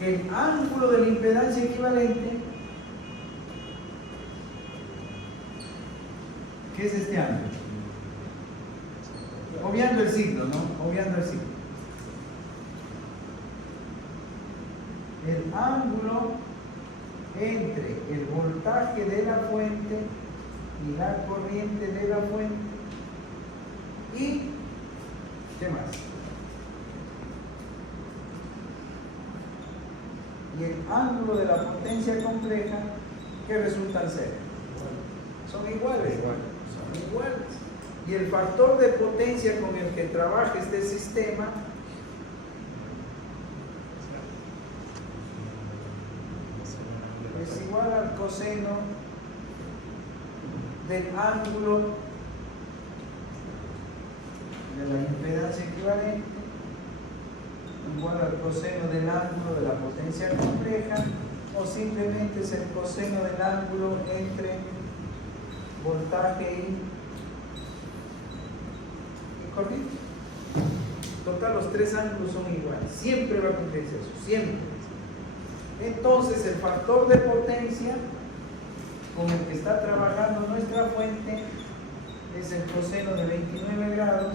que el ángulo de la impedancia equivalente, ¿qué es este ángulo? Obviando el signo, ¿no? Obviando el signo. El ángulo entre el voltaje de la fuente y la corriente de la fuente y ¿qué más? Y el ángulo de la potencia compleja, ¿qué resultan ser? Son iguales. Son iguales. Y el factor de potencia con el que trabaja este sistema es igual al coseno del ángulo de la impedancia equivalente, igual al coseno del ángulo de la potencia compleja, o simplemente es el coseno del ángulo entre voltaje y corriente. Total, los tres ángulos son iguales. Siempre va a cumplirse eso, siempre. Entonces, el factor de potencia con el que está trabajando nuestra fuente es el coseno de 29 grados.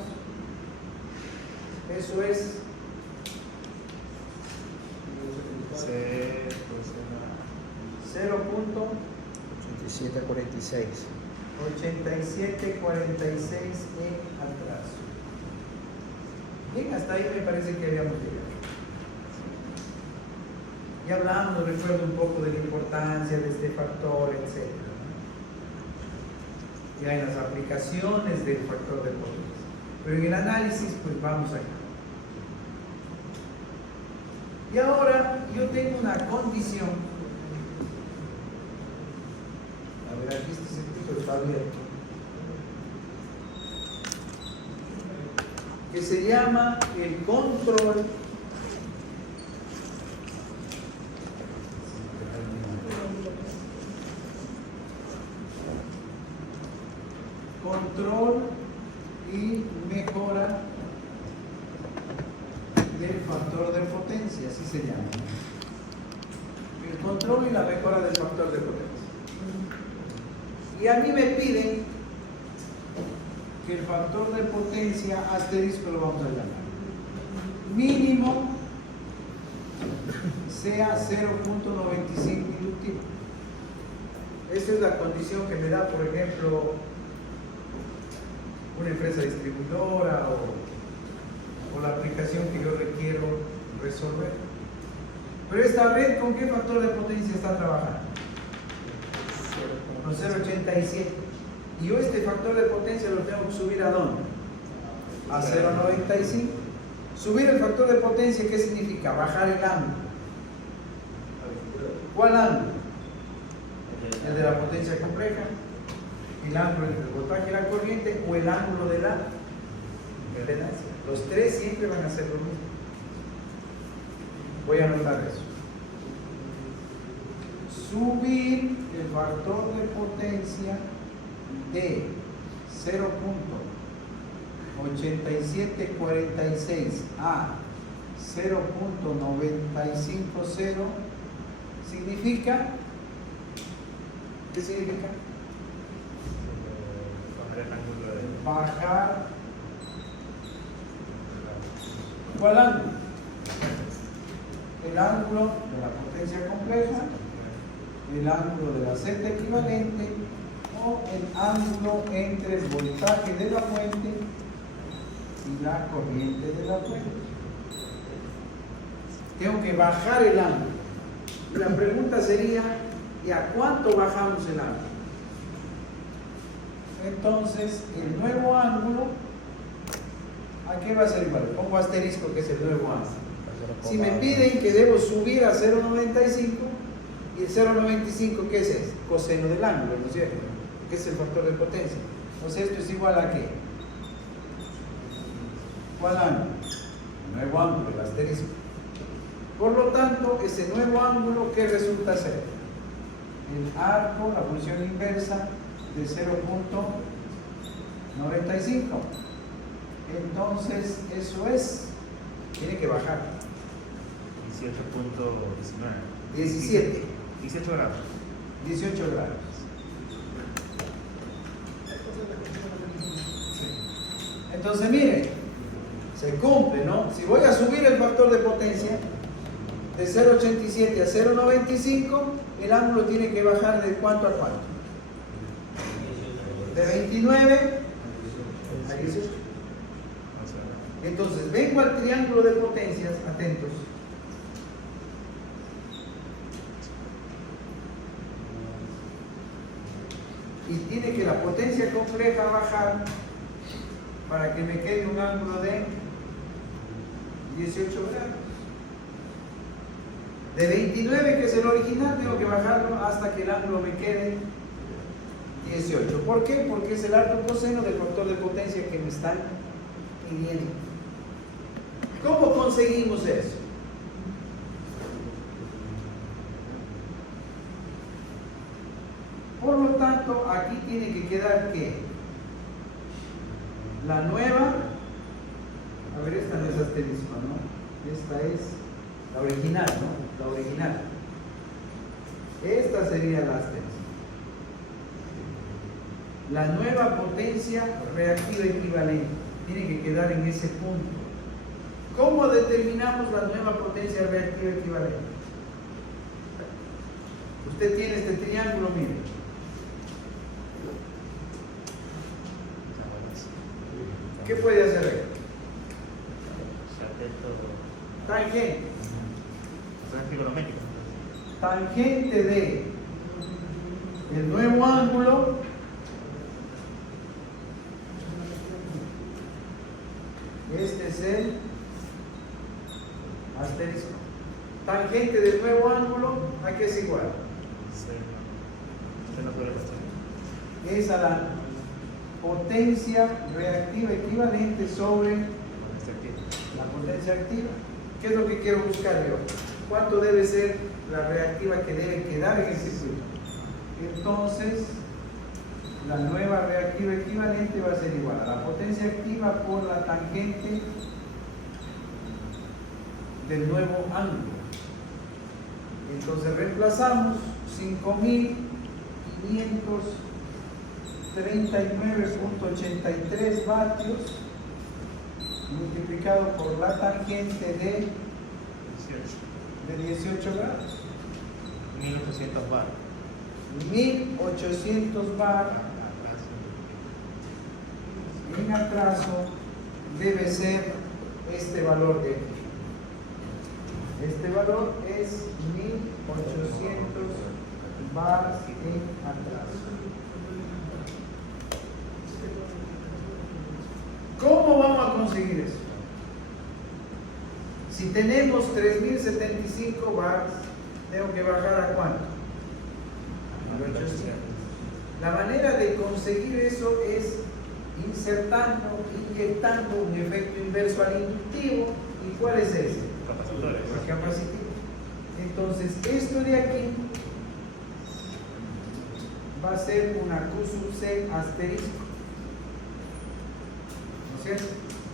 Eso es 0.8746. 8746 en atraso. Bien, hasta ahí me parece que habíamos llegado. Ya hablamos, recuerdo un poco de la importancia de este factor, etc. Ya en las aplicaciones del factor de potencia. Pero en el análisis, pues vamos allá. Y ahora yo tengo una condición. A ver, aquí este circuito está abierto. Que se llama el control y mejora del factor de potencia, así se llama. El control y la mejora del factor de potencia. Y a mí me piden que el factor de potencia asterisco lo vamos a llamar mínimo sea 0.95 inductivo. Esta es la condición que me da, por ejemplo, una empresa distribuidora o la aplicación que yo requiero resolver. Pero esta red, ¿con qué factor de potencia está trabajando? Con 0.87. Y yo este factor de potencia lo tengo que subir ¿a dónde? A 0.95. Subir el factor de potencia, ¿qué significa? Bajar el ángulo. ¿Cuál ángulo? El de la potencia compleja, el ángulo entre el voltaje y la corriente, o el ángulo de la impedancia. Los tres siempre van a ser lo mismo. Voy a anotar eso. Subir el factor de potencia de 0.8746 a 0.950 significa, ¿qué significa? Bajar ¿cuál ángulo? El ángulo de la potencia compleja, el ángulo de la Z equivalente o el ángulo entre el voltaje de la fuente y la corriente de la fuente. Tengo que bajar el ángulo. Y la pregunta sería, ¿y a cuánto bajamos el ángulo? Entonces, el nuevo ángulo, ¿a qué va a ser igual? Pongo asterisco, que es el nuevo ángulo. Si me piden que debo subir a 0.95, y el 0.95, ¿qué es? Coseno del ángulo, ¿no es cierto? Que es el factor de potencia. Entonces, esto es igual a ¿qué? ¿Cuál ángulo? El nuevo ángulo, el asterisco. Por lo tanto, ese nuevo ángulo, ¿qué resulta ser? El arco, la función inversa de 0.95. Entonces, eso es, tiene que bajar. 18.19. 17. 18 grados. 18 grados. Entonces miren, se cumple, ¿no? Si voy a subir el factor de potencia de 0.87 a 0.95, el ángulo tiene que bajar de cuánto a cuánto. De 29 a 18. Entonces vengo al triángulo de potencias, atentos. Y tiene que la potencia compleja bajar para que me quede un ángulo de 18 grados. De 29, que es el original, tengo que bajarlo hasta que el ángulo me quede 18. ¿Por qué? Porque es el alto coseno del factor de potencia que me están pidiendo. ¿Cómo conseguimos eso? Por lo tanto, aquí tiene que quedar que la nueva, a ver, esta no es asterisco, ¿no? Esta es la original, ¿no? La original. Esta sería la asterisco. La nueva potencia reactiva equivalente tiene que quedar en ese punto. ¿Cómo determinamos la nueva potencia reactiva equivalente? Usted tiene este triángulo, mire. ¿Qué puede hacer? Tangente. Tangente de el nuevo ángulo este es el asterisco. Tangente del nuevo ángulo, ¿a qué es igual? Es a la potencia reactiva equivalente sobre la potencia activa. ¿Qué es lo que quiero buscar yo? ¿Cuánto debe ser la reactiva que debe quedar en el circuito? Entonces, la nueva reactiva equivalente va a ser igual a la potencia activa por la tangente del nuevo ángulo. Entonces reemplazamos 5.539.83 vatios multiplicado por la tangente de 18 grados. 1800 bar. 1800 bar en atraso debe ser este valor de aquí. Este valor es 1800 bar en atraso. ¿Cómo vamos a conseguir eso? Si tenemos 3075 bars, tengo que bajar a cuánto? A 800. La manera de conseguir eso es insertando, inyectando un efecto inverso al inductivo. ¿Y cuál es ese? Capacitores. El capacitivo. Entonces, esto de aquí va a ser una Q sub C asterisco. ¿No es cierto?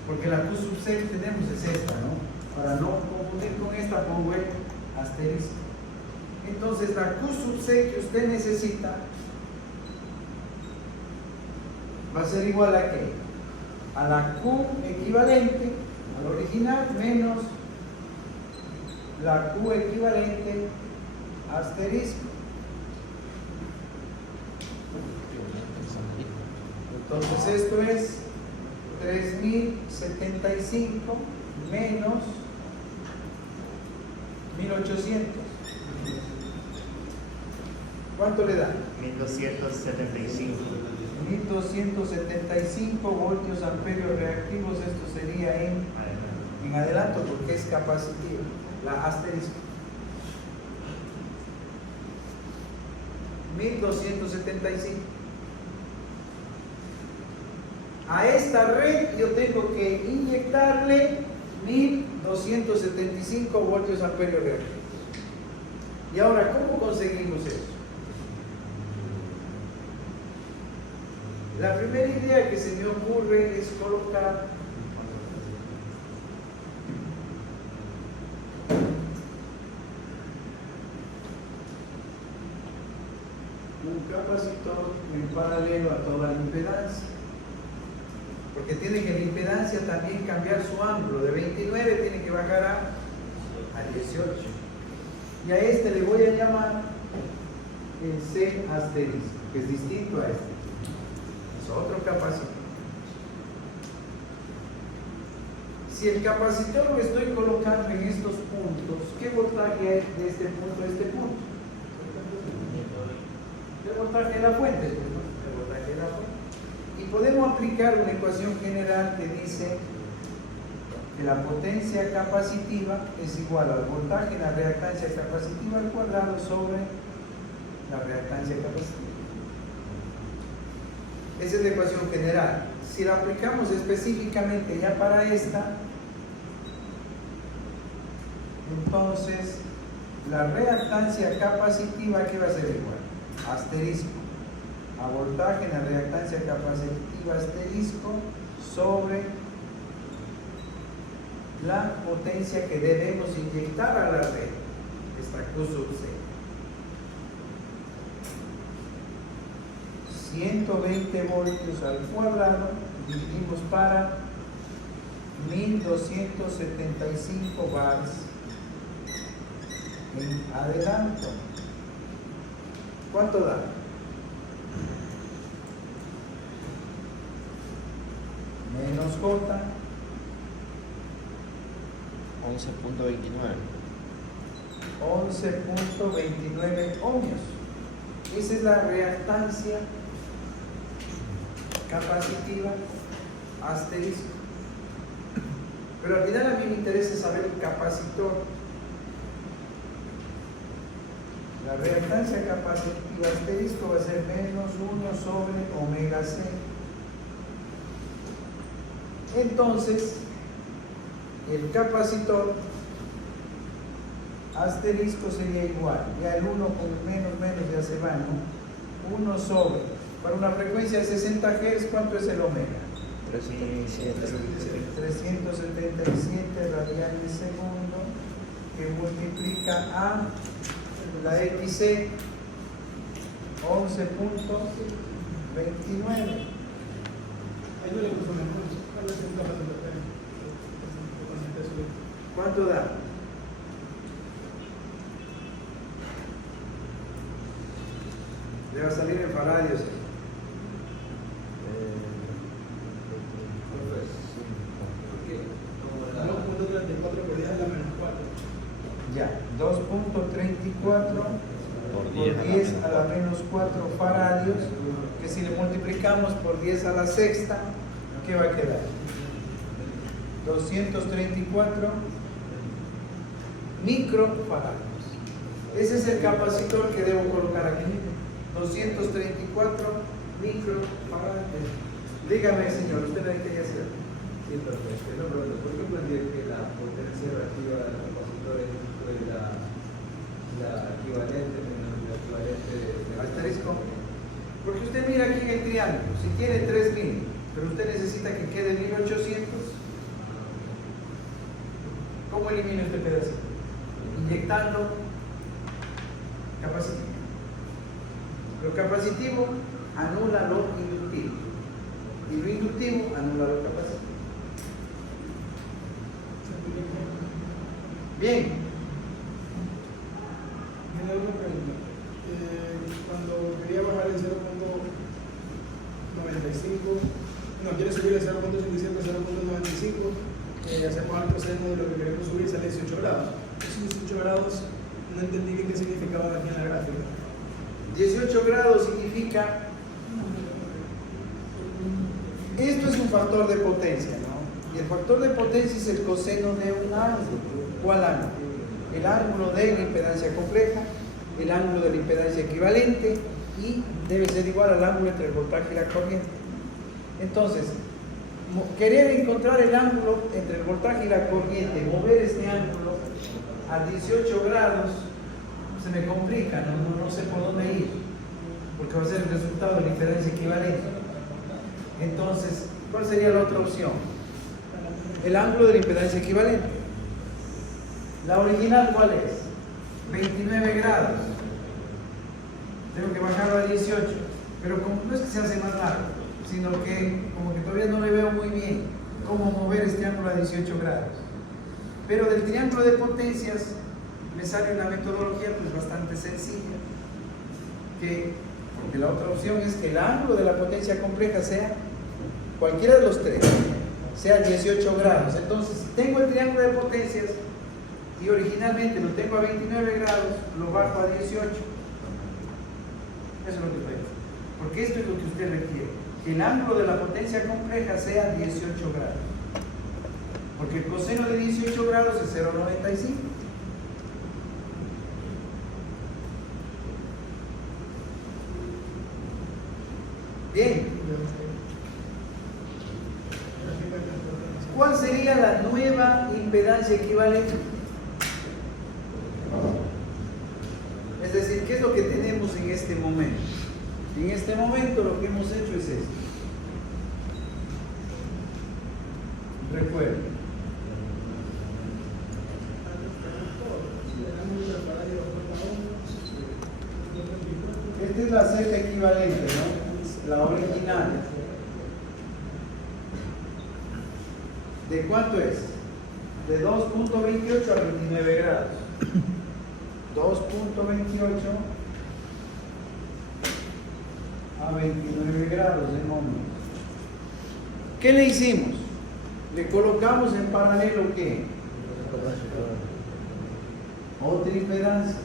Porque la Q sub C que tenemos es esta, ¿no? Para no confundir con esta, pongo el asterisco. Entonces, la Q sub C que usted necesita va a ser igual a ¿qué? A la Q equivalente al original menos la Q equivalente asterisco. Entonces esto es 3075 menos 1800. ¿Cuánto le da? 1275. 1275 voltios amperios reactivos. Esto sería en adelanto porque es capacitivo, la asterisco. 1275. A esta red yo tengo que inyectarle 1275 voltios amperios reactivos. Y ahora, ¿cómo conseguimos eso? La primera idea que se me ocurre es colocar un capacitor en paralelo a toda la impedancia. Porque tiene que la impedancia también cambiar su ángulo. De 29 tiene que bajar a 18. Y a este le voy a llamar el C asterisco, que es distinto a este. Es otro capacitor. Si el capacitor lo estoy colocando en estos puntos, ¿qué voltaje hay de este punto a este punto? El voltaje de la fuente, ¿no? El voltaje de la fuente. Y podemos aplicar una ecuación general que dice que la potencia capacitiva es igual al voltaje en la reactancia capacitiva al cuadrado sobre la reactancia capacitiva. Esa es la ecuación general. Si la aplicamos específicamente ya para esta, entonces la reactancia capacitiva, ¿qué va a ser igual? Asterisco a voltaje en la reactancia capacitiva asterisco sobre la potencia que debemos inyectar a la red, esta Q sub C. 120 voltios al cuadrado, dividimos para 1275 bars en adelanto. ¿Cuánto da? Menos J. 11.29. 11.29 ohmios. Esa es la reactancia capacitiva asterisco. Pero al final a mí me interesa saber el capacitor. La reactancia capacitiva asterisco va a ser menos 1 sobre omega C. Entonces, el capacitor asterisco sería igual. Ya el 1 con el menos ya se va, ¿no? 1 sobre. Para una frecuencia de 60 Hz, ¿cuánto es el omega? 377 radianes segundo, que multiplica a la XC 11.29. ¿Cuánto da? Le va a salir en faradios. Ya, 2.34 por 10 a la menos 4 faradios, que si le multiplicamos por 10 a la sexta, ¿qué va a quedar? 234 microfaradios. Ese es el capacitor que debo colocar aquí. 234 microfaradios. Dígame, señor, ¿usted la quería hacer? Sí, perfecto. No, pero ¿por qué plantear que la potencia reactiva del capacitor es la equivalente menos la equivalente de Asterisco. Porque usted mira aquí en el triángulo, si tiene 3000, pero usted necesita que quede 1800, ¿cómo elimina este pedacito? Inyectando capacitivo. Lo capacitivo anula lo inductivo y lo inductivo anula lo capacitivo. Bien. Tiene una pregunta. Cuando quería bajar el 0.95, no, quiere subir el 0.87 a 0.95, hacemos alto seno de lo que queremos subir, sale 18 grados. Esos 18 grados no entendí bien qué significaban aquí en la gráfica. 18 grados significa, esto es un factor de potencia, ¿no? Y el factor de potencia es el coseno de un ángulo. ¿Cuál ángulo? El ángulo de la impedancia compleja, el ángulo de la impedancia equivalente, y debe ser igual al ángulo entre el voltaje y la corriente. Entonces, querer encontrar el ángulo entre el voltaje y la corriente, mover este ángulo a 18 grados, se me complica, no sé por dónde ir, porque va a ser el resultado de la impedancia equivalente. Entonces, ¿cuál sería la otra opción? El ángulo de la impedancia equivalente. La original, ¿cuál es? 29 grados. tengo que bajarlo a 18, pero como no es que se hace más largo, sino que como que todavía no le veo muy bien cómo mover este ángulo a 18 grados. Pero del triángulo de potencias me sale una metodología pues bastante sencilla, porque la otra opción es que el ángulo de la potencia compleja sea cualquiera de los tres, sea 18 grados. Entonces, si tengo el triángulo de potencias y originalmente lo tengo a 29 grados, lo bajo a 18. Eso es lo que estoy haciendo. Porque esto es lo que usted requiere, que el ángulo de la potencia compleja sea 18 grados. Porque el coseno de 18 grados es 0,95. Bien. ¿Cuál sería la nueva impedancia equivalente? Es decir, ¿qué es lo que tenemos en este momento? En este momento lo que hemos hecho es esto. Recuerden. Esta es la Z equivalente, ¿no? La original. ¿De cuánto es? De 2.28 a 29 grados. 2.28 a 29 grados de momento. ¿Qué le hicimos? Le colocamos en paralelo ¿qué? Otra impedancia.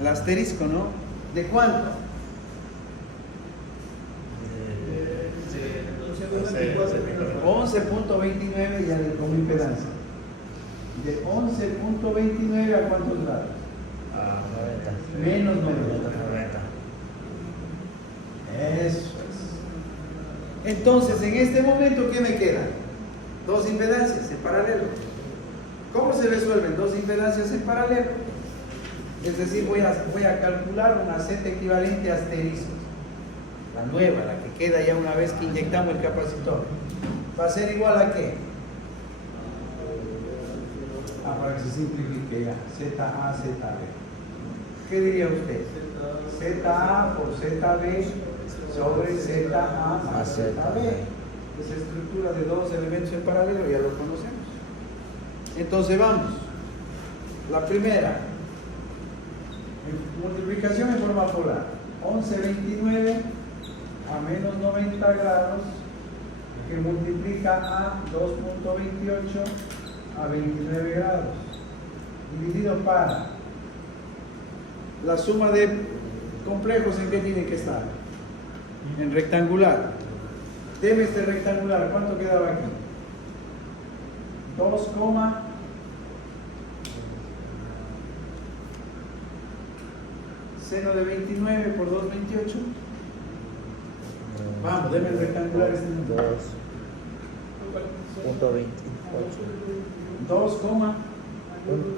El asterisco, ¿no? ¿De cuánto? 11.29 ya le como impedancia. De 11.29 a cuántos grados? Menos 90. Eso es. Entonces, en este momento, ¿qué me queda? Dos impedancias en paralelo. ¿Cómo se resuelven dos impedancias en paralelo? Es decir, voy a calcular una Z equivalente a asterisco. La nueva, la que queda ya una vez que inyectamos el capacitor. ¿Va a ser igual a qué? Para que se simplifique ya. ZA, ZB. ¿Qué diría usted? ZA por ZB sobre ZA más ZB. Esa estructura de dos elementos en paralelo ya lo conocemos. Entonces vamos. La primera. Multiplicación en forma polar. 11.29 a menos 90 grados que multiplica a 2.28 a 29 grados dividido para la suma de complejos. ¿En qué tiene que estar? En rectangular. Deme este rectangular. ¿Cuánto quedaba aquí? 2, seno de 29 por 2,28. Vamos, deme el rectangular este número. 2.28.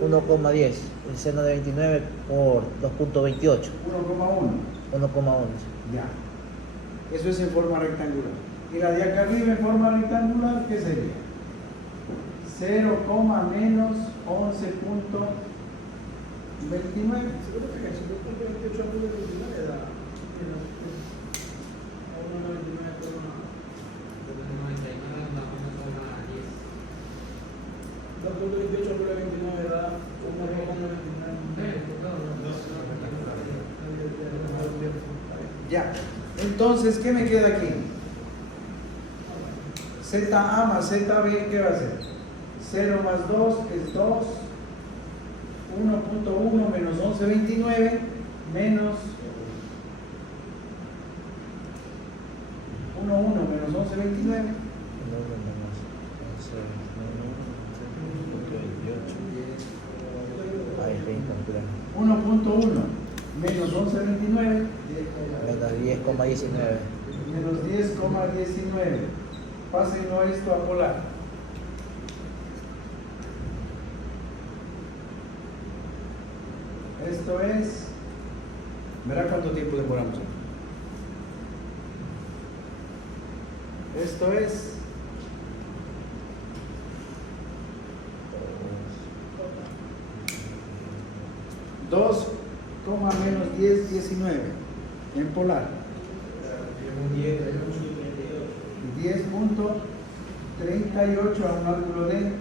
1,10. El seno de 29 por 2.28. 1,1. 1,11. Ya. Eso es en forma rectangular. Y la de acá arriba en forma rectangular, ¿qué sería? 0, menos 11.29. Ya. Entonces, ¿qué me queda aquí? ZA más ZB, ¿qué va a ser? 0 más 2 es 2. 1.1 menos 11.29 menos 1,1 menos 11.29. Ahí está incalculable. 1.1 menos 11.29 Menos 10,19. menos 10,19. Pásenlo esto a polar. Esto es, verá cuánto tiempo demoramos aquí. Esto es 2 2, menos 10, 19. En polar. 10.38 a un ángulo de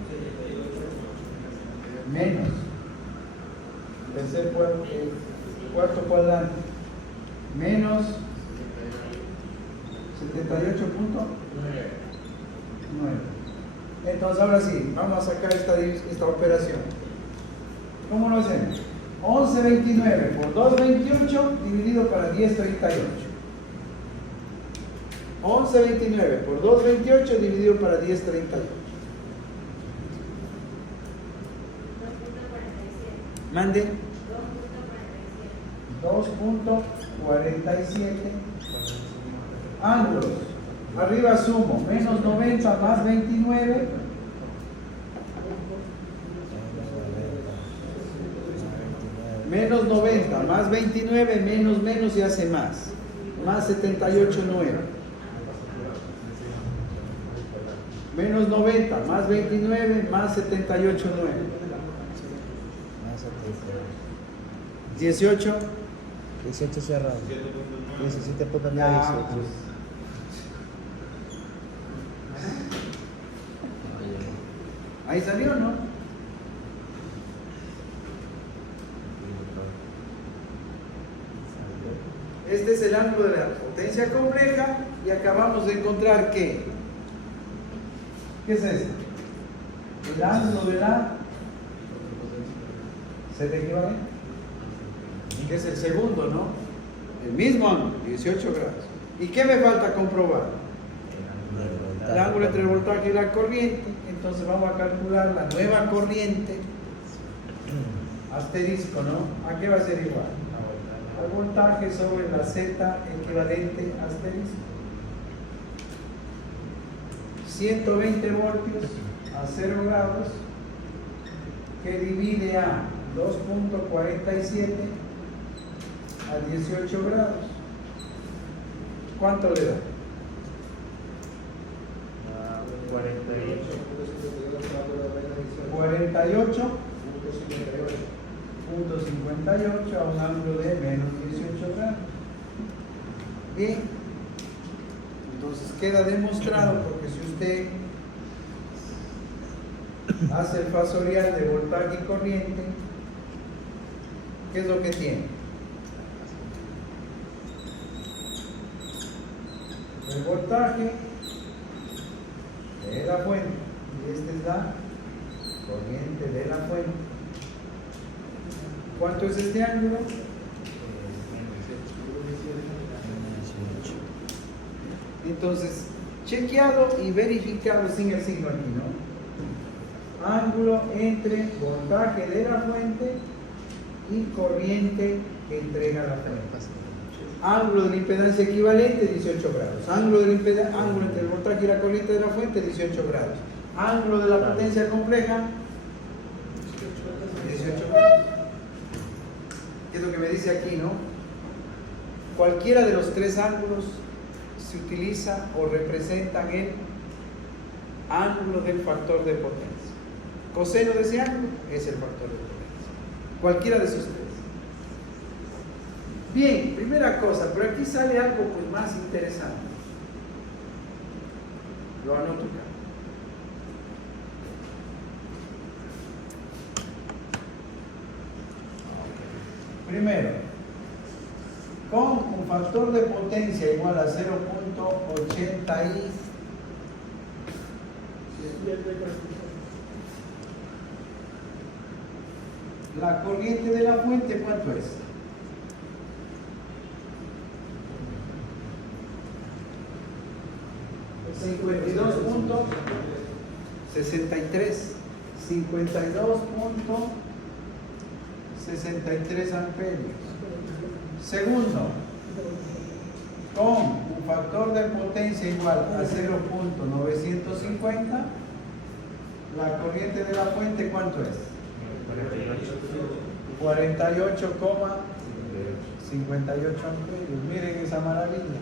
menos. Cuarto cuadrante. Menos 78.9. Entonces ahora sí, vamos a sacar esta operación. ¿Cómo lo hacemos? 11.29 por 2.28 dividido para 10.38. 11.29 por 2.28 dividido para 10.38. Mande. 2.47. Ángulos. Arriba sumo. Menos 90 más 29. Menos 90 más 29 menos y hace más. Más 78.9. Menos 90 más 29 más 78.9. 18. 18 cerrado. 17.9. Ya. Ahí salió, ¿no? Este es el ángulo de la potencia compleja y acabamos de encontrar que ¿qué es esto? El ángulo de la ¿se te equivale? Que es el segundo, ¿no? El mismo ángulo, 18 grados. ¿Y qué me falta comprobar? El ángulo entre el voltaje y la corriente. Entonces vamos a calcular la nueva corriente. Asterisco, ¿no? ¿A qué va a ser igual? Al voltaje sobre la Z equivalente asterisco. 120 voltios a 0 grados que divide a 2.47 a 18 grados. ¿Cuánto le da? 48.58 a un ángulo de menos 18 grados. Bien, entonces queda demostrado, porque si usted hace el fasorial de voltaje y corriente, ¿qué es lo que tiene? El voltaje de la fuente y esta es la corriente de la fuente. ¿Cuánto es este ángulo? Entonces, chequeado y verificado sin el signo aquí, ¿no? Ángulo entre voltaje de la fuente y corriente que entrega la fuente. Ángulo de la impedancia equivalente, 18 grados. Ángulo entre el voltaje y la corriente de la fuente, 18 grados. Ángulo de la potencia compleja, 18 grados. ¿Qué es lo que me dice aquí, no? Cualquiera de los tres ángulos se utiliza o representan el ángulo del factor de potencia. Coseno de ese ángulo es el factor de potencia. Cualquiera de esos tres. Bien, primera cosa, pero aquí sale algo pues más interesante. Lo anoto acá. Primero, con un factor de potencia igual a 0.80 y la corriente de la fuente, ¿cuánto es? $52.63 amperios. Segundo, con un factor de potencia igual a 0.950, la corriente de la fuente, ¿cuánto es? 48,58 amperios. Miren esa maravilla.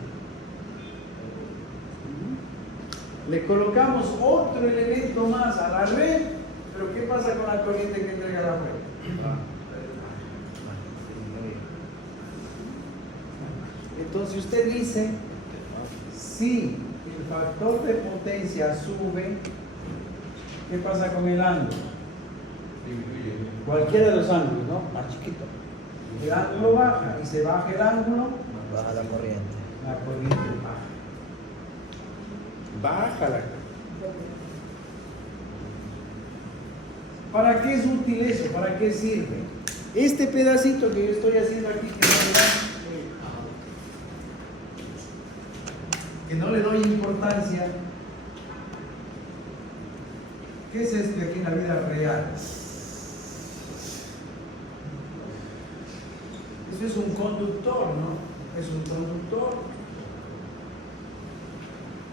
Le colocamos otro elemento más a la red, pero ¿qué pasa con la corriente que entrega la red? Entonces usted dice, si el factor de potencia sube, ¿qué pasa con el ángulo? Cualquiera de los ángulos, ¿no? Más chiquito. El ángulo baja y se baja el ángulo, Baja la corriente. la corriente baja. Baja la corriente. ¿Para qué es útil eso? ¿Para qué sirve? Este pedacito que yo estoy haciendo aquí, que no le doy importancia, ¿qué es esto aquí en la vida real? Eso es un conductor, ¿no? Es un conductor.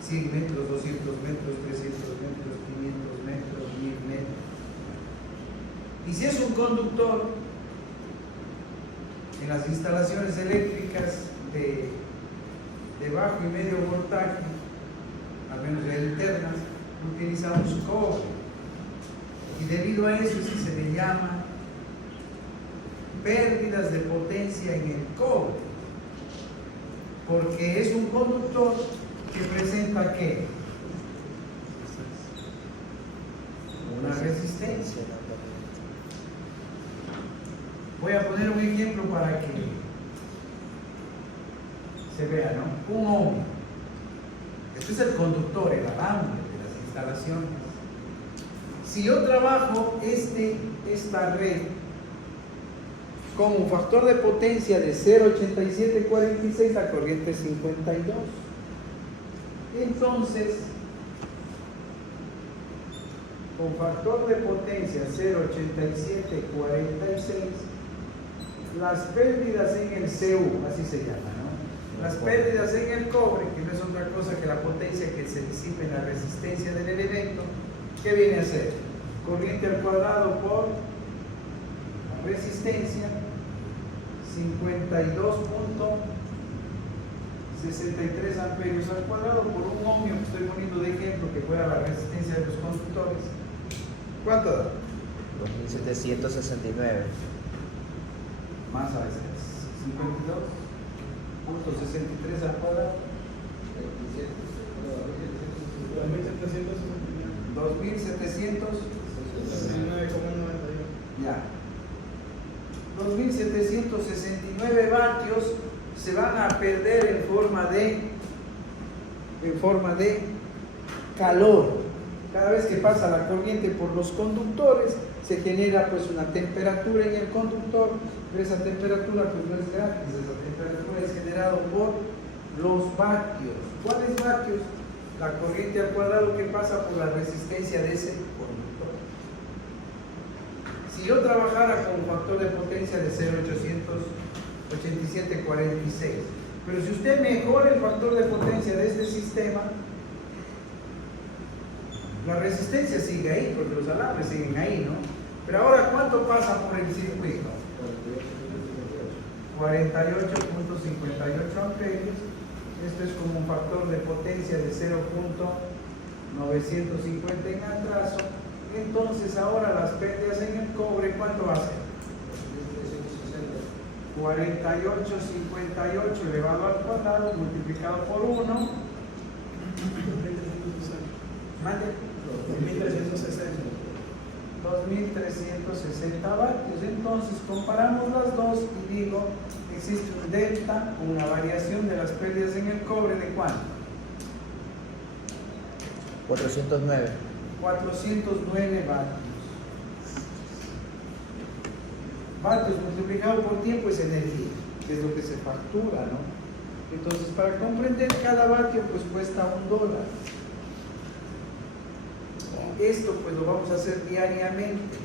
100 metros, 200 metros, 300 metros, 500 metros, 1000 metros. Y si es un conductor, en las instalaciones eléctricas de bajo y medio voltaje, al menos de internas, utilizamos cobre. Y debido a eso sí se le llama pérdidas de potencia en el cobre, porque es un conductor que presenta ¿qué? Una resistencia. Voy a poner un ejemplo para que se vea, ¿no? Un ohmio. Esto es el conductor, el alambre de las instalaciones. Si yo trabajo esta red con un factor de potencia de 0,8746, la corriente es 52. Entonces, con factor de potencia 0,8746, las pérdidas en el CU, así se llama, ¿no? Las pérdidas en el cobre, que no es otra cosa que la potencia que se disipa en la resistencia del elemento, ¿qué viene a ser? Corriente al cuadrado por resistencia, 52.63 amperios al cuadrado por un ohmio que estoy poniendo de ejemplo, que fuera la resistencia de los conductores. ¿Cuánto da? 2769. Más a veces, 52.63 al cuadrado, 2700, ya. 2769 vatios se van a perder en forma de calor. Cada vez que pasa la corriente por los conductores, se genera pues una temperatura en el conductor, pero esa temperatura pues no es gratis, esa temperatura es generada por los vatios. ¿Cuáles vatios? La corriente al cuadrado que pasa por la resistencia de ese conductor. Si yo trabajara con un factor de potencia de 0,88746, pero si usted mejora el factor de potencia de este sistema, la resistencia sigue ahí, porque los alambres siguen ahí, ¿no? Pero ahora, ¿cuánto pasa por el circuito? 48.58 amperios. Esto es como un factor de potencia de 0.950 en atraso. Entonces, ahora las pérdidas en el cobre, ¿cuánto va a ser? 48.58 elevado al cuadrado multiplicado por 1. ¿Mande? 2.360 vatios. Entonces comparamos las dos y digo, existe un delta, una variación de las pérdidas en el cobre de ¿cuánto? 409. 409 vatios. Vatios multiplicado por tiempo es energía, que es lo que se factura, ¿no? Entonces, para comprender cada vatio, pues cuesta $1. Esto pues lo vamos a hacer diariamente.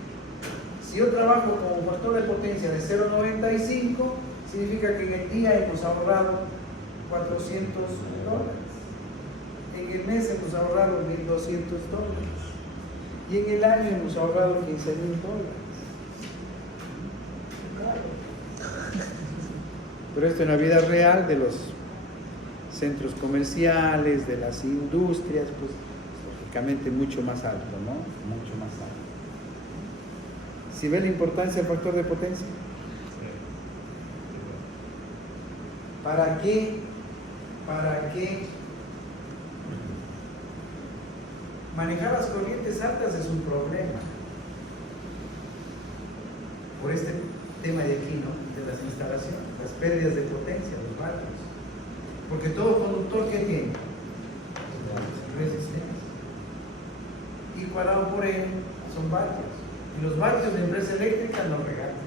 Si yo trabajo con un factor de potencia de 0.95, significa que en el día hemos ahorrado $400. En el mes hemos ahorrado $1.200. Y en el año hemos ahorrado $15.000. Claro. Pero esto en la vida real de los centros comerciales, de las industrias, pues lógicamente mucho más alto, ¿no? Mucho más alto. ¿Sí ve la importancia del factor de potencia? ¿Para qué para que manejar las corrientes altas es un problema. Por este tema de aquí, ¿no? De las instalaciones, las pérdidas de potencia, los vatios. Porque todo conductor que tiene resistencia igualado por él son vatios. Y los vatios de empresa eléctrica no regalan.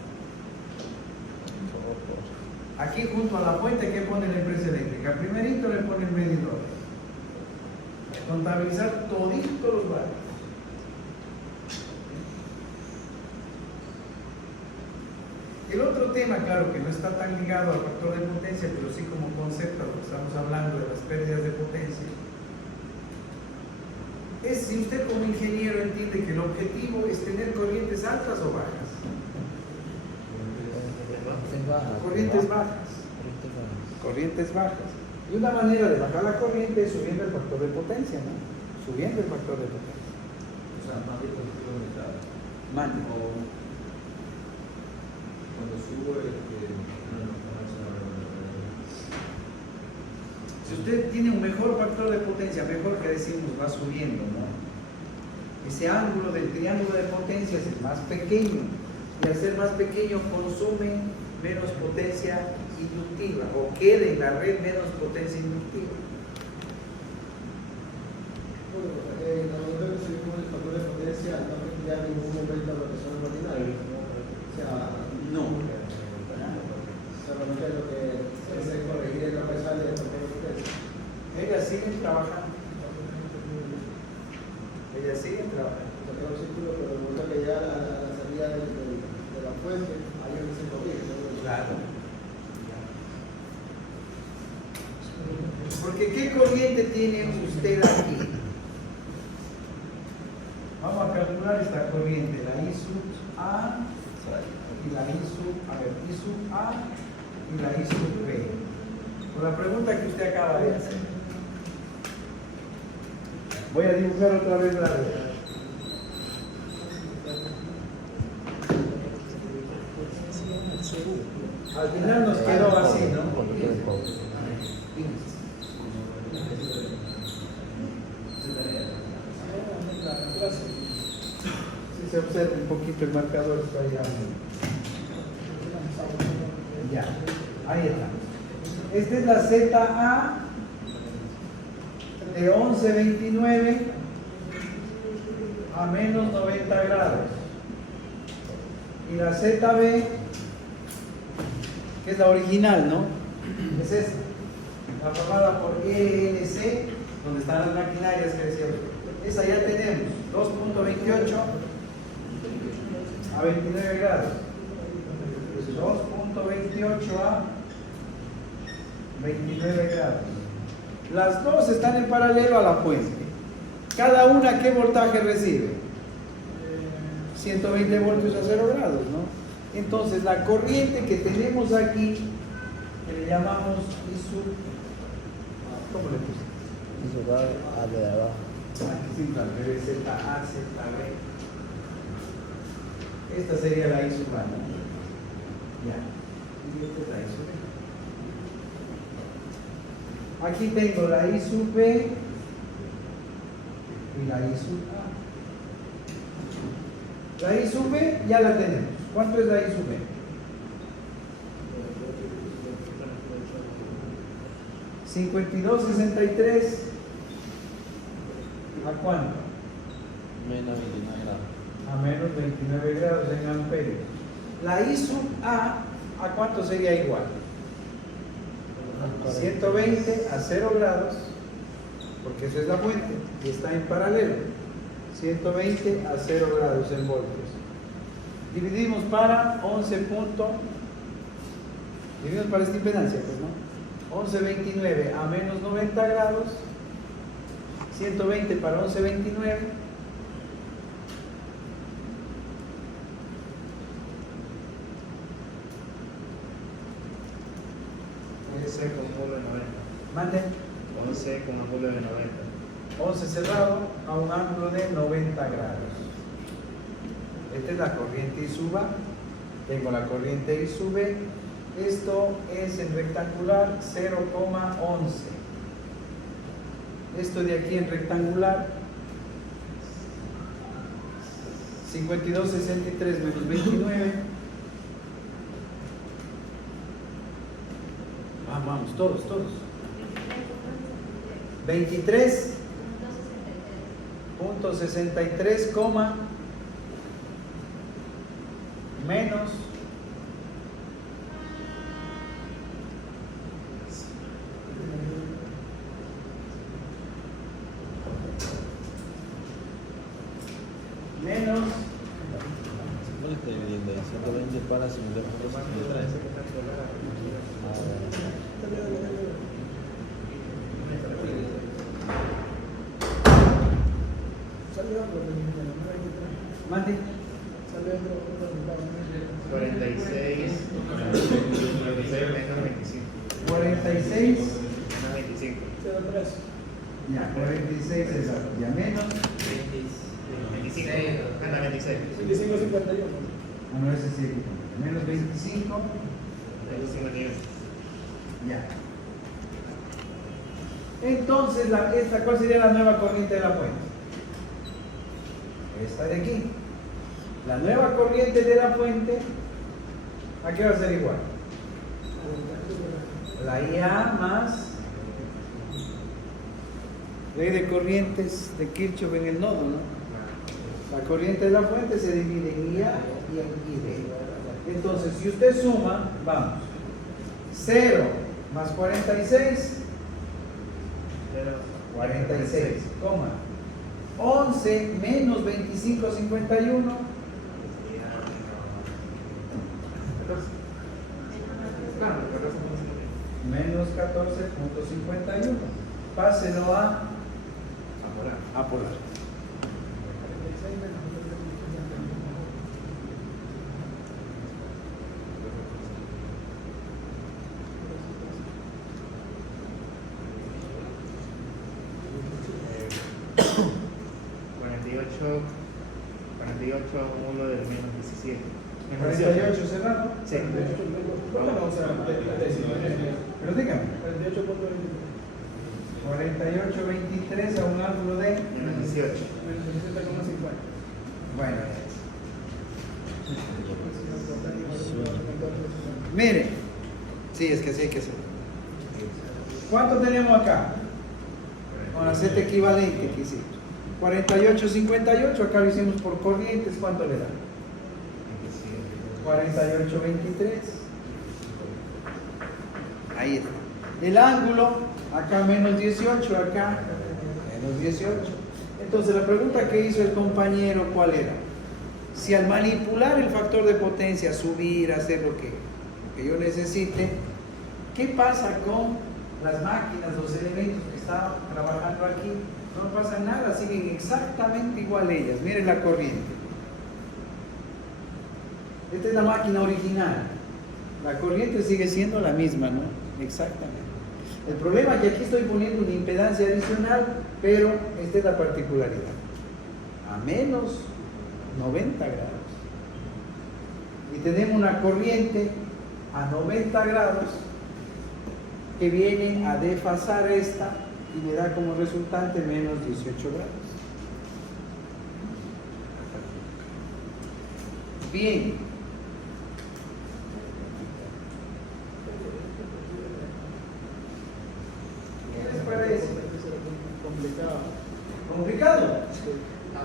Aquí junto a la fuente, ¿qué pone la empresa eléctrica? Primerito le pone el medidor. Contabilizar toditos los vatios. El otro tema, claro, que no está tan ligado al factor de potencia, pero sí como concepto, lo que estamos hablando de las pérdidas de potencia, es si usted como ingeniero entiende que el objetivo es tener corrientes altas o bajas. Corrientes bajas. Corrientes bajas. Y una manera de bajar la corriente es subiendo el factor de potencia, ¿no? Subiendo el factor de potencia. O sea, más de positivo aumentado. Mande. O cuando subo, Si usted tiene un mejor factor de potencia, mejor que decimos va subiendo, ¿no? Ese ángulo del triángulo de potencias es más pequeño y al ser más pequeño consume menos potencia inductiva o queda en la red menos potencia inductiva. Bueno, nosotros recibimos el factor de potencia, no ya en ningún momento lo que son ordinarios. O sea, No. solamente lo que se hace corregir es lo que sale del factor de potencia. Ellas siguen trabajando. Ellas siguen trabajando. O sea, queda un círculo, pero el momento que llega a la salida de la fuente, ahí es donde se corrige, ¿no? Claro. Porque ¿qué corriente tiene usted aquí? Vamos a calcular esta corriente, la I sub A y la I sub A y la I sub B. Por la pregunta que usted acaba de hacer. Voy a dibujar otra vez la red. Al final nos quedó así, ¿no? Si se observa un poquito el marcador, está ahí. Ya, ahí está. Esta es la ZA de 11.29 a menos 90 grados. Y la ZB, que es la original, ¿no? Es esta, la formada por ENC, donde están las maquinarias que decíamos. Esa ya tenemos, 2.28 a 29 grados. 2.28 a 29 grados. Las dos están en paralelo a la fuente. Cada una, ¿qué voltaje recibe? 120 voltios a 0 grados, ¿no? Entonces, la corriente que tenemos aquí, que le llamamos I sub, ¿cómo le puse? Eso va a de abajo. Aquí sí, al revés, ZA, ZB. Esta sería la I sub A, ¿no? Ya. Y esta es la I sub B. Aquí tengo la I sub B y la I sub A. La I sub B ya la tenemos. ¿Cuánto es la I sub B? 52.63 ¿a cuánto? Menos 29 grados. A menos 29 grados en amperios. La I sub A, ¿a cuánto sería igual? 120 a 0 grados, porque eso es la fuente y está en paralelo. 120 a 0 grados en voltios. Dividimos para 11 punto, dividimos para esta impedancia, pues, ¿no? 11.29 a menos 90 grados, 120 para 11.29. Ese con doble 90. Mande. 11 con ángulo de 90. 11 cerrado a un ángulo de 90 grados. Esta es la corriente I sub A. Tengo la corriente I sub B. Esto es en rectangular 0,11. esto de aquí en rectangular, 52,63 menos 29. Vamos, todos. 23.63, menos ¿Cuál está dividiendo ahí? 120 para 50.63. mande 46 menos 25. 46, Menos 25. ya 46 exacto, ya menos 25. Gana 26. 25.51. no ese sí, menos 25, Menos 51. ya. Entonces, ¿cuál sería la nueva corriente de la fuente? Esta de aquí. La nueva corriente de la fuente, ¿a qué va a ser igual? La IA más ley de corrientes de Kirchhoff en el nodo, ¿no? La corriente de la fuente se divide en IA y en ID. Entonces, si usted suma, vamos, 0 más 46, 46, 11 menos 25,51, menos 14.51. Páselo a polar. Eh, 48 módulo del menos 17. 48 cerrado. Sí. ¿Por qué no usar la décima? Pero dígame, 48.23. 48,23 a un ángulo de. Menos 18. Menos 17,50. Bueno, mire, sí, es que sí hay que hacer. ¿Cuánto tenemos acá? Con la Z equivalente que hicimos. 48,58, acá lo hicimos por corrientes, ¿cuánto le da? 48,23. Ahí está. El ángulo, acá menos 18, acá menos 18. Entonces la pregunta que hizo el compañero, ¿cuál era? Si al manipular el factor de potencia, subir, hacer lo que yo necesite, ¿qué pasa con las máquinas, los elementos que estaban trabajando aquí? No pasa nada, siguen exactamente igual ellas. Miren la corriente. Esta es la máquina original. La corriente sigue siendo la misma, ¿no? Exactamente. El problema es que aquí estoy poniendo una impedancia adicional, pero esta es la particularidad. A menos 90 grados. Y tenemos una corriente a 90 grados que viene a desfasar esta y me da como resultante menos 18 grados. Bien. ¿Qué les parece? Complicado. ¿Complicado?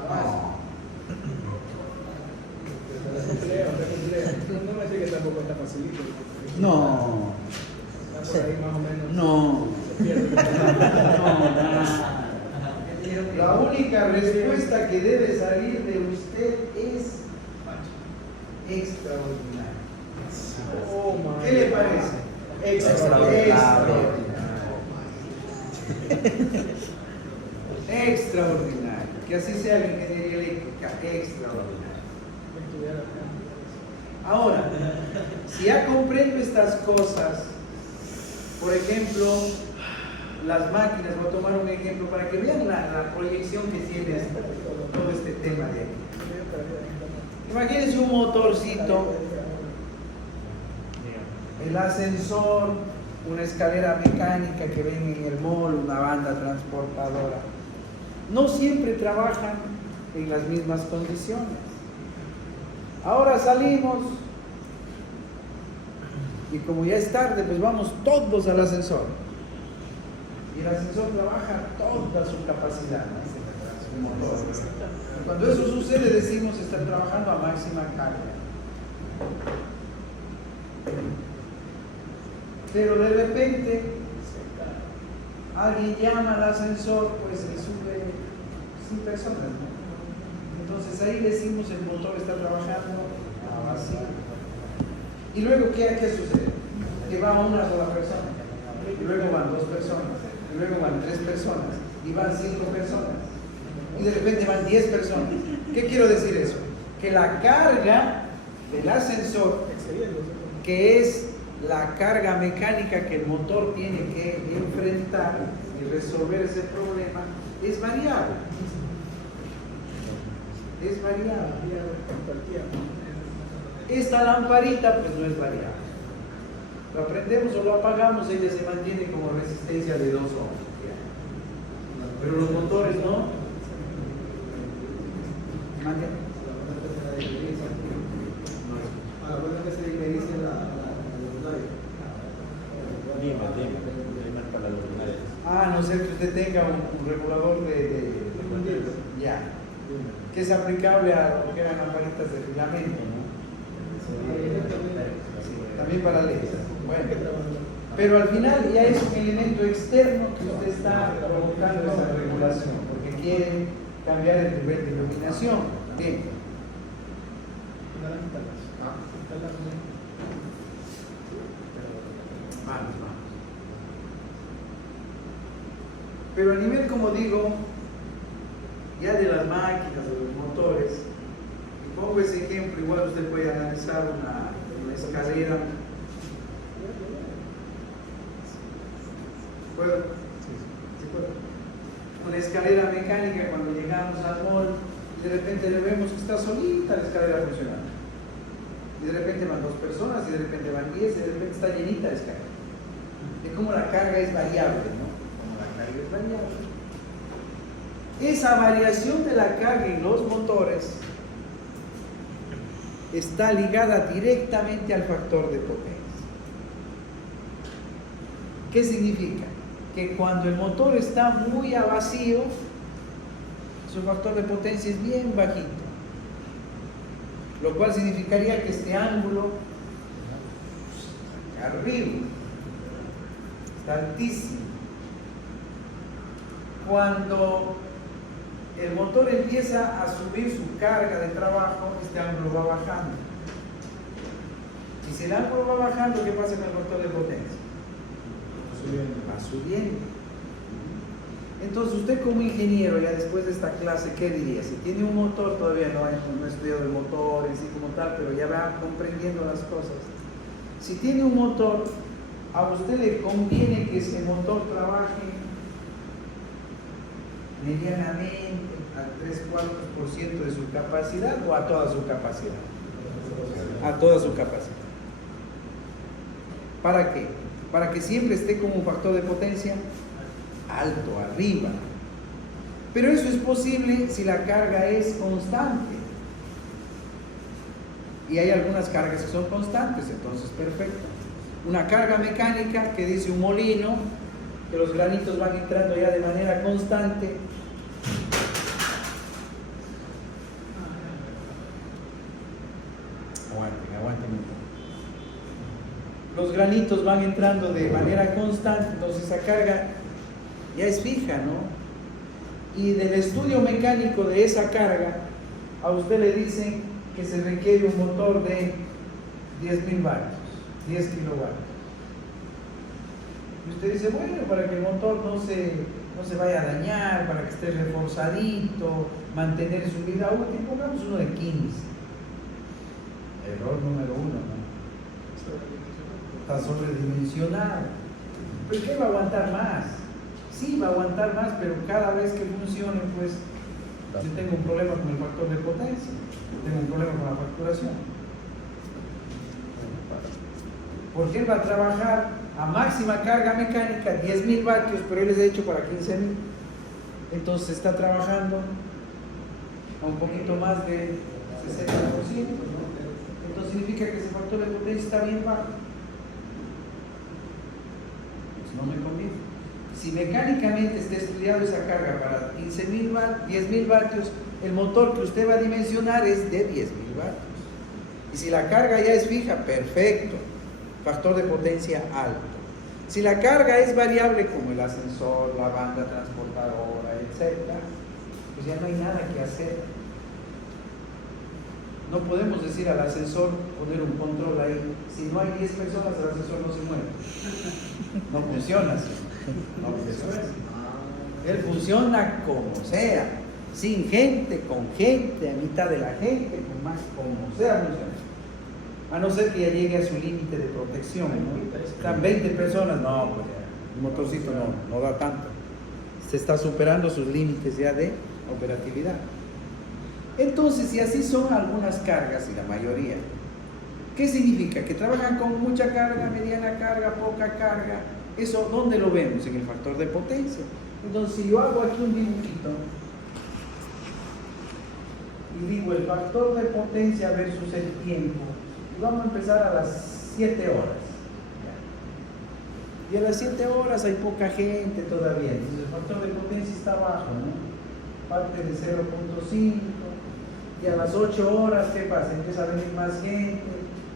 No. Está complejo. No me dice que tampoco está facilito. No. Está por ahí más o menos. No. Se pierde. La única respuesta que debe salir de usted es extraordinaria. Oh, my ¿Qué le parece? Extraordinario. Extraordinario. Que así sea la ingeniería eléctrica, extraordinario. Ahora, si ya comprendo estas cosas, por ejemplo, las máquinas, voy a tomar un ejemplo para que vean la proyección que tiene todo este tema de aquí. Imagínense un motorcito, el ascensor, una escalera mecánica que ven en el mall, una banda transportadora, no siempre trabajan en las mismas condiciones. Ahora salimos y como ya es tarde, pues vamos todos al ascensor. Y el ascensor trabaja toda su capacidad, ¿no? Su motor. Y cuando eso sucede, decimos está trabajando a máxima carga. Pero de repente alguien llama al ascensor, pues le sube 100 personas, ¿no? Entonces ahí decimos el motor está trabajando a vacío. Y luego, ¿qué sucede? Que va una sola persona, y luego van 2 personas, y luego van 3 personas, y van 5 personas, y de repente van 10 personas. ¿Qué quiero decir eso? Que la carga del ascensor, que es la carga mecánica que el motor tiene que enfrentar y resolver ese problema, es variable. Es variable. Esta lamparita pues no es variable. Lo prendemos o lo apagamos, ella se mantiene como resistencia de 2 ohms. Pero los motores no. Dime para los lugares. A no ser que usted tenga un regulador ya, que es aplicable a lo que eran lamparitas de filamento, ¿no? Sí, también para LED. Bueno, pero al final ya es un elemento externo que usted está provocando esa regulación, porque quiere cambiar el nivel de iluminación. Bien. Vamos. Pero a nivel, como digo, ya de las máquinas, de los motores, y pongo ese ejemplo, igual usted puede analizar una escalera. ¿Puedo? Sí, puedo. Una escalera mecánica cuando llegamos al mall y de repente le vemos que está solita la escalera funcionando. Y de repente van 2 personas, y de repente van 10, y de repente está llenita la escalera. Es como la carga es variable, ¿no? Como la carga es variable. Esa variación de la carga en los motores está ligada directamente al factor de potencia. ¿Qué significa? Que cuando el motor está muy a vacío, su factor de potencia es bien bajito, lo cual significaría que este ángulo arriba está altísimo. Cuando el motor empieza a subir su carga de trabajo, este ángulo va bajando. Y si el ángulo va bajando, ¿qué pasa con el factor de potencia? Va subiendo. Entonces usted como ingeniero, ya después de esta clase, ¿qué diría? Si tiene un motor, todavía no ha estudiado el motor en sí como tal, pero ya va comprendiendo las cosas. Si tiene un motor, a usted le conviene que ese motor trabaje medianamente al 3/4% de su capacidad o a toda su capacidad. A toda su capacidad. ¿Para qué? Para que siempre esté como un factor de potencia alto, arriba. Pero eso es posible si la carga es constante. Y hay algunas cargas que son constantes, entonces perfecto. Una carga mecánica que dice un molino, que los granitos van entrando ya de manera constante. Aguanten. Los granitos van entrando de manera constante, entonces esa carga ya es fija, ¿no? Y del estudio mecánico de esa carga, a usted le dicen que se requiere un motor de 10.000 vatios, 10 kilovatios. Y usted dice, bueno, para que el motor no se vaya a dañar, para que esté reforzadito, mantener su vida útil, pongamos uno de 15. Error número 1, ¿no? Está sobredimensionado. ¿Pero qué va a aguantar más? Sí, va a aguantar más, pero cada vez que funcione, pues yo tengo un problema con el factor de potencia, tengo un problema con la facturación. Porque él va a trabajar a máxima carga mecánica 10.000 vatios, pero yo les he hecho para 15.000. Entonces está trabajando a un poquito más de 60%, ¿no? Entonces significa que ese factor de potencia está bien bajo. Pues no me conviene. Si mecánicamente está estudiado esa carga para 10.000 vatios, el motor que usted va a dimensionar es de 10.000 vatios. Y si la carga ya es fija, perfecto. Factor de potencia alto. Si la carga es variable como el ascensor, la banda transportadora, etc., pues ya no hay nada que hacer. No podemos decir al ascensor, poner un control ahí. Si no hay 10 personas, el ascensor no se mueve. No funciona así. No funciona así. Él funciona como sea. Sin gente, con gente, a mitad de la gente, con más, como sea funciona. A no ser que ya llegue a su límite de protección, ¿no? Están 20 personas, no, pues ya, el motorcito no da tanto. Se está superando sus límites ya de operatividad. Entonces, si así son algunas cargas, y la mayoría, ¿qué significa? Que trabajan con mucha carga, mediana carga, poca carga. ¿Eso dónde lo vemos? En el factor de potencia. Entonces, si yo hago aquí un dibujito y digo el factor de potencia versus el tiempo, y vamos a empezar a las 7 horas. Y a las 7 horas hay poca gente todavía, entonces el factor de potencia está bajo, ¿no? Parte de 0.5. Y a las 8 horas, ¿qué pasa? Empieza a venir más gente,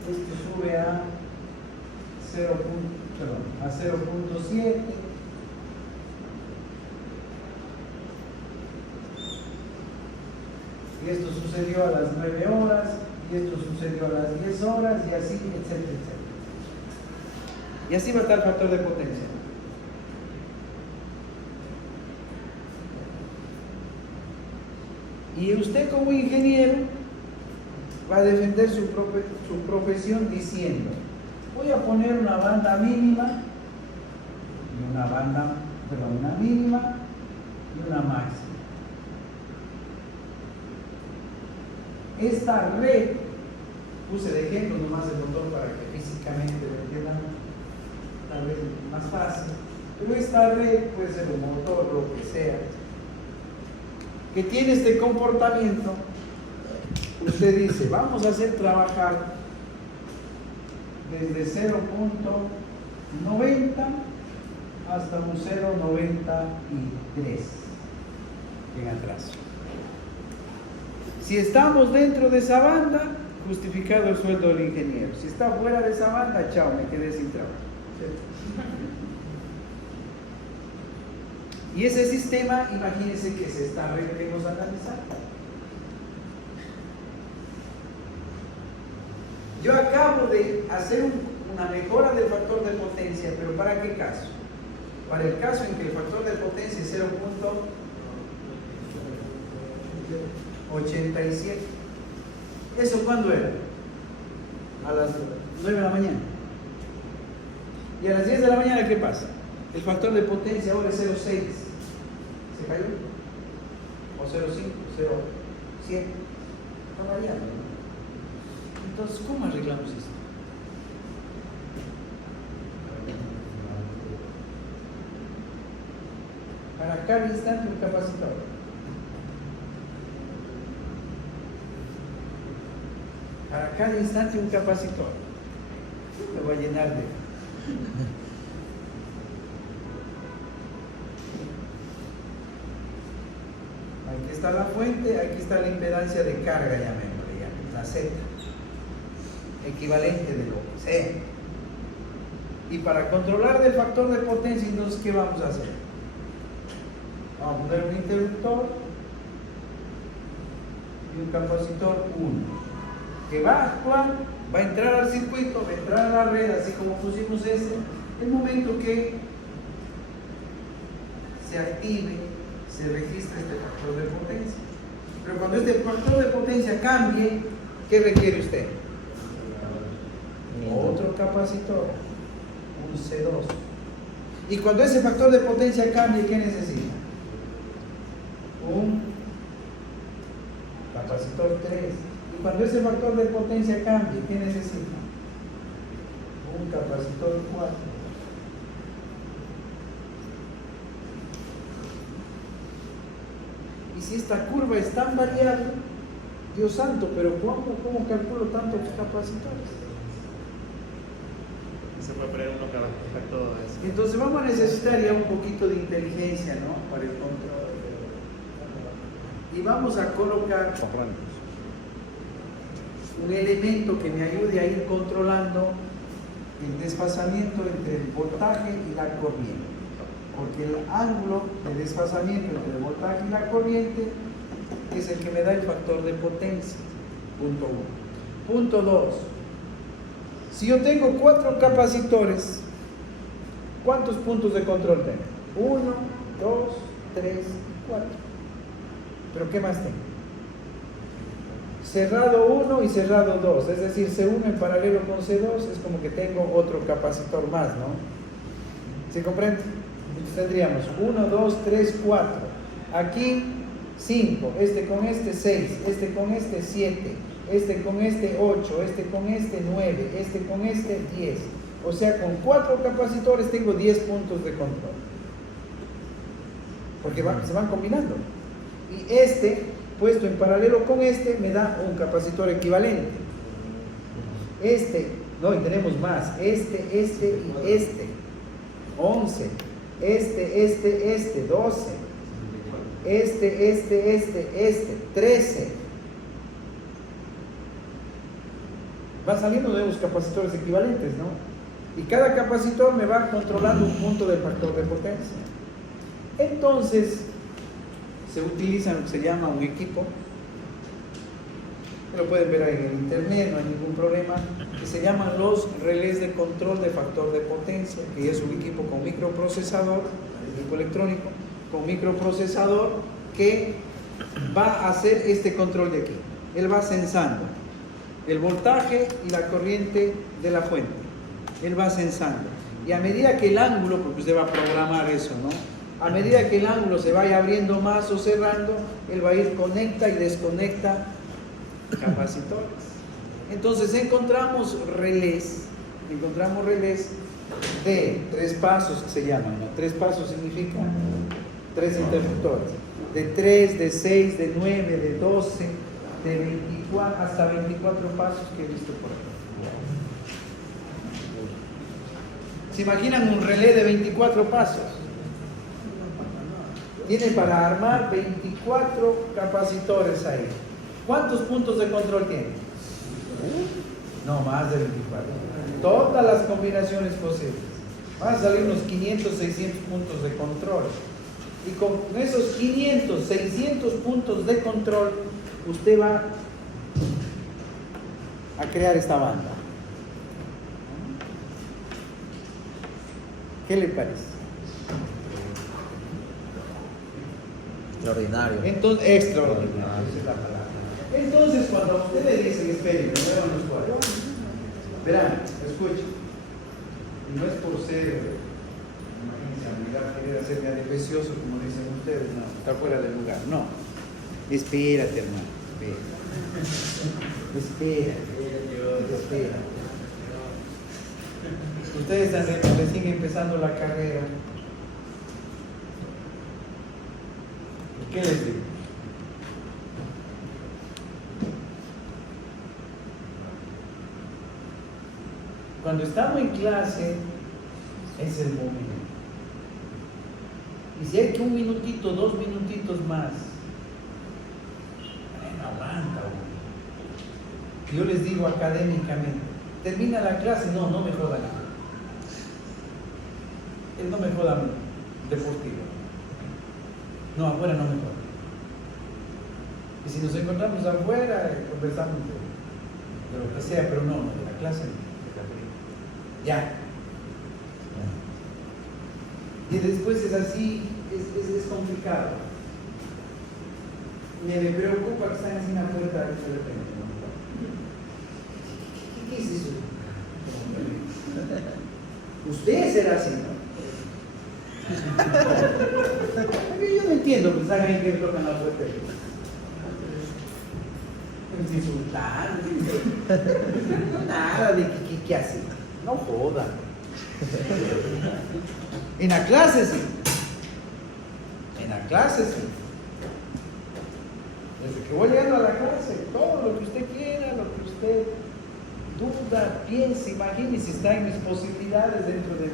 esto sube a 0.7. Y esto sucedió a las 9 horas, y esto sucedió a las 10 horas, y así, etcétera, etcétera. Y así va a estar el factor de potencia. Y usted como ingeniero va a defender su profesión diciendo, voy a poner una banda mínima y una mínima y una máxima. Esta red, puse de ejemplo nomás el motor para que físicamente lo entiendan tal vez más fácil, pero esta red puede ser un motor, lo que sea, que tiene este comportamiento. Usted dice, vamos a hacer trabajar desde 0.90 hasta un 0.93 en atraso. Si estamos dentro de esa banda, justificado el sueldo del ingeniero. Si está fuera de esa banda, chao, me quedé sin trabajo. Y ese sistema, imagínense que es esta red que hemos analizado. Yo acabo de hacer una mejora del factor de potencia, pero ¿para qué caso? Para el caso en que el factor de potencia es 0.87. ¿Eso cuándo era? A las 9 de la mañana. Y a las 10 de la mañana, ¿qué pasa? El factor de potencia ahora es 0.6. ¿Se cayó? O 0.5, 0.7. Está variando, ¿no? Entonces, ¿cómo arreglamos esto? Para cada instante un capacitor. Para cada instante un capacitor. Me voy a llenar de... Aquí está la fuente, aquí está la impedancia de carga, llamémosle, la Z, equivalente de lo que sea. Y para controlar el factor de potencia, entonces, ¿qué vamos a hacer? Vamos a poner un interruptor y un capacitor 1, que va a actuar, va a entrar al circuito, va a entrar a la red, así como pusimos ese, el momento que se active, se registra este factor de potencia. Pero cuando este factor de potencia cambie, ¿qué requiere usted? Otro capacitor, un C2. Y cuando ese factor de potencia cambie, ¿qué necesita? Un capacitor 3. Y cuando ese factor de potencia cambie, ¿qué necesita? Un capacitor 4. Y si esta curva es tan variable, Dios santo, pero ¿cómo calculo tantos capacitores? Se puede poner uno que refleja todo eso. Entonces vamos a necesitar ya un poquito de inteligencia, ¿no? Para el control. Y vamos a colocar un elemento que me ayude a ir controlando el desfasamiento entre el voltaje y la corriente. Porque el ángulo de desfasamiento entre el voltaje y la corriente es el que me da el factor de potencia. Punto 1. Punto 2. Si yo tengo 4 capacitores, ¿cuántos puntos de control tengo? 1, 2, 3, 4. ¿Pero qué más tengo? Cerrado 1 y cerrado 2, es decir, C1 en paralelo con C2 es como que tengo otro capacitor más, ¿no? ¿Se comprende? Entonces tendríamos 1, 2, 3, 4. Aquí 5, este con este 6, este con este 7, este con este 8, este con este 9, este con este 10. O sea, con 4 capacitores tengo 10 puntos de control. Porque se van combinando. Y este, puesto en paralelo con este, me da un capacitor equivalente. Este, no, y tenemos más. Este y este. 11. Este, 12. Este, 13. Va saliendo nuevos capacitores equivalentes, ¿no? Y cada capacitor me va controlando un punto del factor de potencia. Entonces, se utiliza lo que se llama un equipo, que lo pueden ver ahí en el internet, no hay ningún problema, que se llaman los relés de control de factor de potencia, que es un equipo con microprocesador, equipo electrónico, con microprocesador que va a hacer este control de aquí. Él va sensando el voltaje y la corriente de la fuente. Él va sensando. Y a medida que el ángulo, porque usted va a programar eso, ¿no? A medida que el ángulo se vaya abriendo más o cerrando, él va a ir conecta y desconecta capacitores. Entonces encontramos relés de 3 pasos que se llaman, ¿no? 3 pasos significa 3 interruptores. De 3, de 6, de 9, de 12, de 24, hasta 24 pasos que he visto por aquí. ¿Se imaginan un relé de 24 pasos? Tiene para armar 24 capacitores ahí. ¿Cuántos puntos de control tiene? No, más de 24. Todas las combinaciones posibles. Van a salir unos 500, 600 puntos de control. Y con esos 500, 600 puntos de control, usted va a crear esta banda. ¿Qué le parece? Extraordinario. Entonces, extraordinario, esa es la palabra. Entonces, cuando a usted le dicen, esperen, no muevan los cuadros. Verán, escuchen. Y no es por ser, imagínense, amigar, querer hacerme adefesioso, como dicen ustedes, no, está fuera del lugar. No. Espérate, hermano, espérate. Ustedes están recién empezando la carrera. ¿Qué les digo? Cuando estamos en clase, es el momento. Y si hay que 1 minutito, 2 minutitos más, bueno, aguanta uno. Yo les digo académicamente, termina la clase, no me jodan. Él no me joda deportivo. No, afuera no me joda. Y si nos encontramos afuera, conversamos de lo que sea, pero no, de la clase no. Ya. Y después es así, es complicado. Me preocupa que están así en la puerta de repente. ¿Qué es eso? Usted será así, ¿no? Yo no entiendo que están ahí que tocan la puerta. Insultar, nada de qué hace. No jodan. En la clase sí. Desde que voy llegando a la clase, todo lo que usted quiera, lo que usted duda, piense, imagine, si está en mis posibilidades dentro de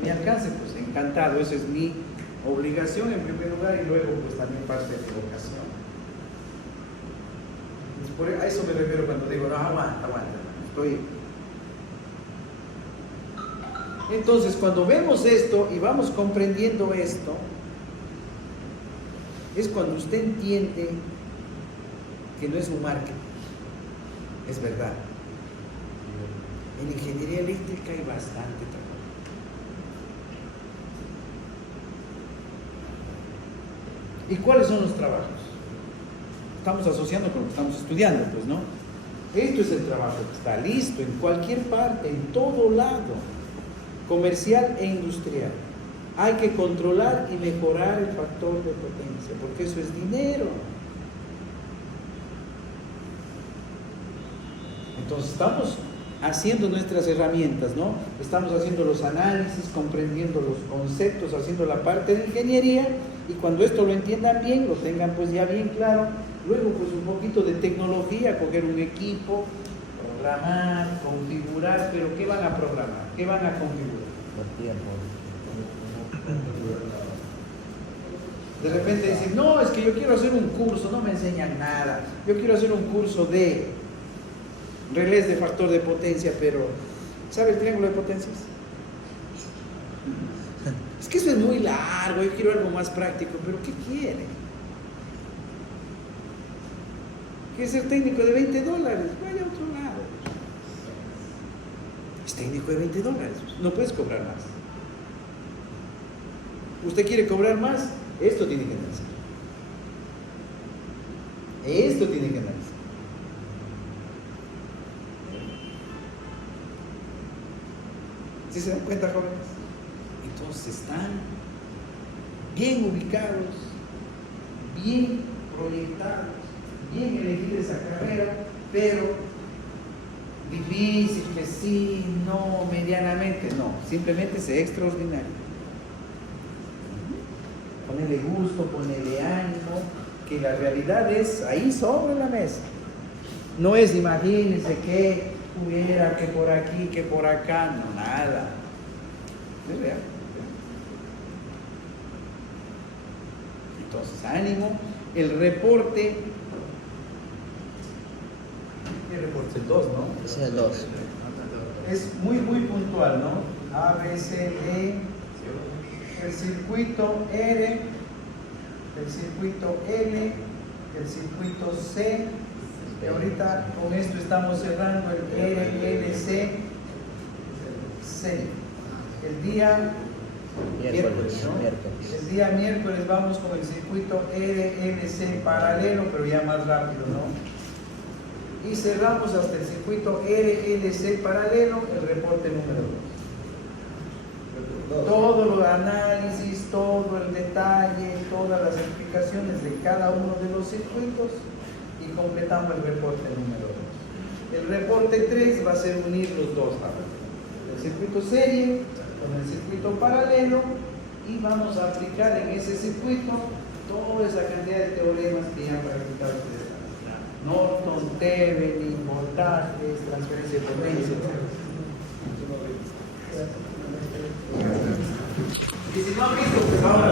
mi alcance, pues encantado. Eso es mi obligación en primer lugar y luego pues también parte de mi vocación. A eso me refiero cuando digo, no, aguanta, estoy. Entonces, cuando vemos esto y vamos comprendiendo esto, es cuando usted entiende que no es un marketing, es verdad. En ingeniería eléctrica hay bastante trabajo. ¿Y cuáles son los trabajos? Estamos asociando con lo que estamos estudiando, pues, ¿no? Esto es el trabajo que está listo en cualquier parte, en todo lado, comercial e industrial. Hay que controlar y mejorar el factor de potencia, porque eso es dinero. Entonces estamos haciendo nuestras herramientas, ¿no? Estamos haciendo los análisis, comprendiendo los conceptos, haciendo la parte de ingeniería, y cuando esto lo entiendan bien, lo tengan pues ya bien claro, luego pues un poquito de tecnología, coger un equipo, programar, configurar, pero ¿qué van a programar? ¿Qué van a configurar? Por tiempo. De repente dicen, no, es que yo quiero hacer un curso, no me enseñan nada, yo quiero hacer un curso de relés de factor de potencia, pero ¿sabe el triángulo de potencias? Es que eso es muy largo, yo quiero algo más práctico, pero ¿qué quiere? ¿Quiere ser técnico de $20? Vaya a otro lado. Es técnico de $20, no puedes cobrar más. ¿Usted quiere cobrar más? Esto tiene que analizar. Esto tiene que analizar. ¿Sí se dan cuenta, jóvenes? Entonces están bien ubicados, bien proyectados, bien elegir esa carrera, pero difícil que sí, no, medianamente, no, simplemente es extraordinario. Ponerle gusto, ponerle ánimo, que la realidad es ahí sobre la mesa. No es, imagínense que hubiera, que por aquí, que por acá, no, nada. Es real. Entonces, ánimo. El reporte. ¿Qué reporte? El 2, ¿no? Ese es el 2. Es muy puntual, ¿no? A, B, C, D, el circuito R, el circuito L, el circuito C, y ahorita con esto estamos cerrando el RLC, C. El día miércoles, ¿no? El día miércoles vamos con el circuito RLC paralelo, pero ya más rápido, ¿no? Y cerramos hasta el circuito RLC paralelo, el reporte número 2. Todo los análisis, todo el detalle, todas las explicaciones de cada uno de los circuitos, y completamos el reporte número 2. El reporte 3 va a ser unir los dos, el circuito serie con el circuito paralelo, y vamos a aplicar en ese circuito toda esa cantidad de teoremas que ya han practicado ustedes. Norton, Thevenin, voltajes, transferencia de potencia, etc. Y si no han visto, pues ahora